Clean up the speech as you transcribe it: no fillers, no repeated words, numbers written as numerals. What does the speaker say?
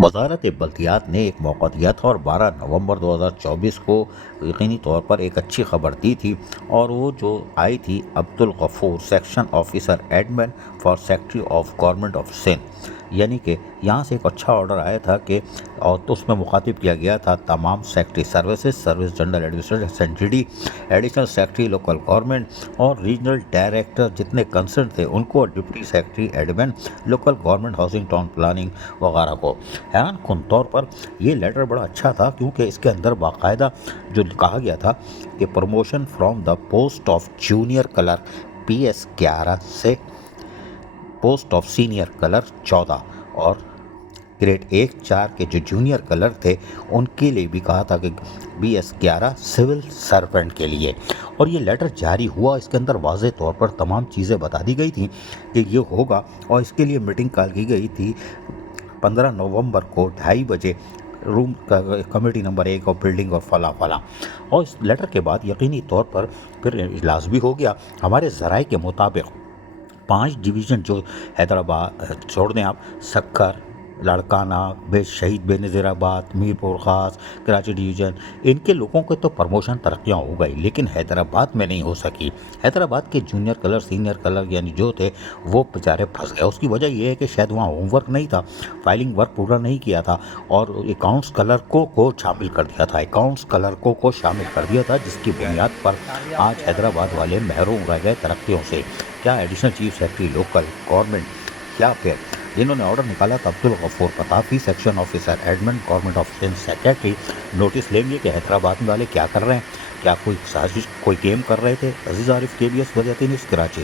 वजारत बल्दियात ने एक मौका दिया था और 12 नवंबर 2024 को यकीनी तौर पर एक अच्छी खबर दी थी, और वो जो आई थी Abdul Ghafoor section officer admin for secretary of government of Sindh, यानी कि यहाँ से एक अच्छा ऑर्डर आया था कि, और तो उसमें मुखातिब किया गया था तमाम secretary services, service general administration SNGD, additional secretary local government और रीजनल डायरेक्टर जितने कंसर्न थे उनको, और deputy secretary admin local government housing town planning वगैरह को। हैरान कन तौर पर ये लेटर बड़ा अच्छा था, क्योंकि इसके अंदर बाकायदा जो कहा गया था कि promotion from the post of junior colour PS11 से पोस्ट ऑफ सीनियर कलर 14, और ग्रेड 1-4 के जो जूनियर कलर थे उनके लिए भी कहा था कि BS11 सिविल सर्वेंट के लिए। और ये लेटर जारी हुआ, इसके अंदर वाज़ेह तौर पर तमाम चीज़ें बता दी गई थी कि ये होगा, और इसके लिए मीटिंग कॉल की गई थी 15 नवंबर को 2:30 बजे रूम कमेटी नंबर 1 और बिल्डिंग और फला फला। और इस लेटर के बाद यकीनी तौर पर फिर इजलास भी हो गया। हमारे ज़राए के मुताबिक 5 डिवीज़न जो हैदराबाद छोड़ दें आप, सक्कर, लाड़काना, शहीद बेनज़ीराबाद, मीरपुर ख़ास, कराची डिवीज़न, इनके लोगों के तो प्रमोशन तरक्याँ हो गई, लेकिन हैदराबाद में नहीं हो सकी। हैदराबाद के जूनियर कलर, सीनियर कलर यानी जो थे वो बेचारे फंस गए। उसकी वजह ये है कि शायद वहाँ होमवर्क नहीं था, फाइलिंग वर्क पूरा नहीं किया था, और अकाउंट्स क्लर्क को शामिल कर दिया था, अकाउंट्स क्लर्क को शामिल कर दिया था, जिसकी बुनियाद पर आज हैदराबाद वाले महरूम रह गए तरक्कियों से। क्या additional chief secretary local government, क्या फिर जिन्होंने ऑर्डर निकाला था Abdul Ghafoor Pitafi section officer admin government of Sindh secretary, notice लेंगे कि हैदराबाद वाले क्या कर रहे हैं? क्या कोई साजिश, कोई गेम कर रहे थे? अजीज आरिफ, KBS वजह न्यूज़, कराची।